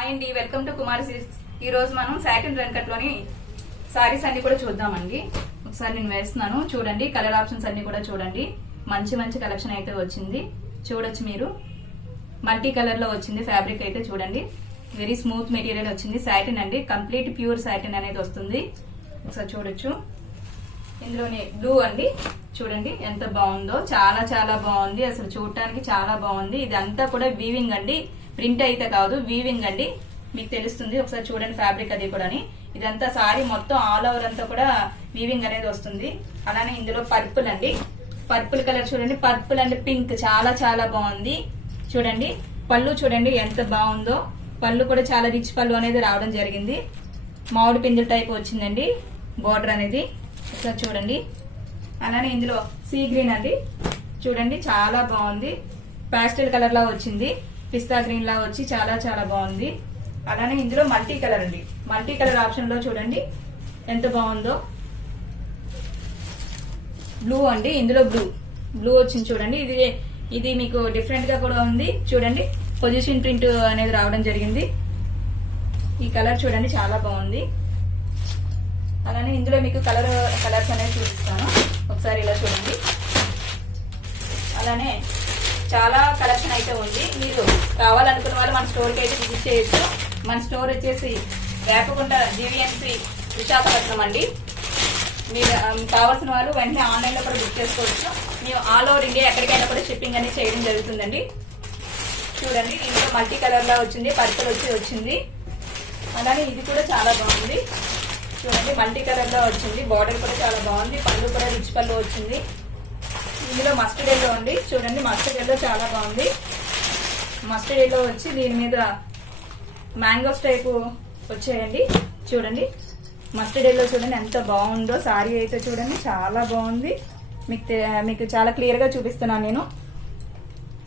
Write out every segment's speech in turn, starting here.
Hi అండి, welcome to Kumar silks. ఈ రోజు మనం సెకండ్ రన్ కట్ లోని సారీస్ అన్ని కూడా చూద్దామండి. ఒకసారి నేను వేస్తున్నాను చూడండి. కలర్ ఆప్షన్స్ అన్ని కూడా చూడండి. మంచి మంచి కలెక్షన్ అయితే వచ్చింది, చూడొచ్చు మీరు. మల్టీ కలర్ లో వచ్చింది ఫ్యాబ్రిక్ అయితే చూడండి. వెరీ స్మూత్ మెటీరియల్ వచ్చింది. సాటిన్ అండి, కంప్లీట్ ప్యూర్ సాటిన్ అనేది వస్తుంది. ఒకసారి చూడొచ్చు. ఇందులోనే బ్లూ అండి, చూడండి ఎంత బాగుందో. చాలా చాలా బాగుంది, అసలు చూడటానికి చాలా బాగుంది. ఇదంతా కూడా వీవింగ్ అండి, ప్రింట్ అయితే కాదు, వీవింగ్ అండి. మీకు తెలుస్తుంది, ఒకసారి చూడండి ఫ్యాబ్రిక్ అది కూడా. ఇదంతా సారీ మొత్తం ఆల్ ఓవర్ అంతా కూడా వీవింగ్ అనేది వస్తుంది. అలానే ఇందులో పర్పుల్ అండి, పర్పుల్ కలర్ చూడండి. పర్పుల్ అండ్ పింక్ చాలా చాలా బాగుంది. చూడండి పళ్ళు చూడండి ఎంత బాగుందో. పళ్ళు కూడా చాలా రిచ్ పళ్ళు అనేది రావడం జరిగింది. మామిడి పిందుల టైప్ వచ్చిందండి బోర్డర్ అనేది. ఒకసారి చూడండి. అలానే ఇందులో సీ గ్రీన్ అండి, చూడండి చాలా బాగుంది. పాస్టల్ కలర్ లా వచ్చింది, పిస్తా గ్రీన్ లా వచ్చి చాలా చాలా బాగుంది. అలానే ఇందులో మల్టీ కలర్ అండి, మల్టీ కలర్ ఆప్షన్ లో చూడండి ఎంత బాగుందో. బ్లూ అండి, ఇందులో బ్లూ వచ్చింది చూడండి. ఇది మీకు డిఫరెంట్ గా కూడా ఉంది చూడండి. పొజిషన్ ప్రింట్ అనేది రావడం జరిగింది. ఈ కలర్ చూడండి చాలా బాగుంది. అలానే ఇందులో మీకు కలర్స్ అనేది చూపిస్తాను. ఒకసారి ఇలా చూడండి. అలానే చాలా కలెక్షన్ అయితే ఉంది. మీరు కావాలనుకున్న వాళ్ళు మన స్టోర్కి అయితే విజిట్ చేయొచ్చు. మన స్టోర్ వచ్చేసి వేపకుంట జీవీఎంసీ విశాఖపట్నం అండి. మీరు కావాల్సిన వాళ్ళు వెంటనే ఆన్లైన్లో కూడా బుక్ చేసుకోవచ్చు. మేము ఆల్ ఓవర్ ఇండియా ఎక్కడికైనా కూడా షిప్పింగ్ అనేది చేయడం జరుగుతుందండి. చూడండి ఇందులో మల్టీ కలర్లో వచ్చింది, పర్పుల్ వచ్చింది. అలానే ఇది కూడా చాలా బాగుంది చూడండి, మల్టీ కలర్ లో వచ్చింది. బార్డర్ కూడా చాలా బాగుంది. పళ్ళు కూడా రిచ్ పళ్ళు వచ్చింది. ఇందులో మస్టర్డ్ ఎల్లో అండి, చూడండి మస్టర్డ్ ఎల్లో చాలా బాగుంది. మస్టర్డ్ ఎల్లో వచ్చి దీని మీద మ్యాంగోస్ టైపు వచ్చాయండి. చూడండి మస్టర్డ్ ఎల్లో చూడండి ఎంత బాగుందో. సారీ అయితే చూడండి చాలా బాగుంది. మీకు చాలా క్లియర్ గా చూపిస్తున్నాను నేను.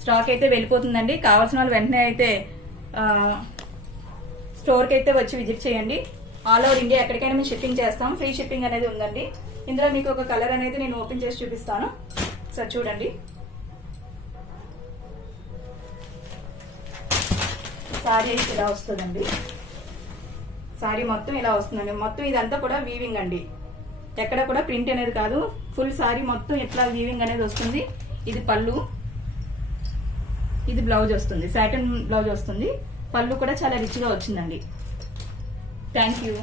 స్టాక్ అయితే వెళ్ళిపోతుందండి. కావాల్సిన వాళ్ళు వెంటనే అయితే స్టోర్కి అయితే వచ్చి విజిట్ చేయండి. ఆల్ ఓవర్ ఇండియా ఎక్కడికైనా మేము షిప్పింగ్ చేస్తాం. ఫ్రీ షిప్పింగ్ అనేది ఉందండి. ఇందులో మీకు ఒక కలర్ అనేది నేను ఓపెన్ చేసి చూపిస్తాను. సార్ చూడండి, సారీ అయితే ఇలా వస్తుందండి. సారీ మొత్తం ఇలా వస్తుందండి. మొత్తం ఇదంతా కూడా వీవింగ్ అండి, ఎక్కడ కూడా ప్రింట్ అనేది కాదు. ఫుల్ సారీ మొత్తం ఇట్లా వీవింగ్ అనేది వస్తుంది. ఇది పళ్ళు, ఇది బ్లౌజ్ వస్తుంది, సాటిన్ బ్లౌజ్ వస్తుంది. పళ్ళు కూడా చాలా రిచ్గా వచ్చిందండి. Thank you.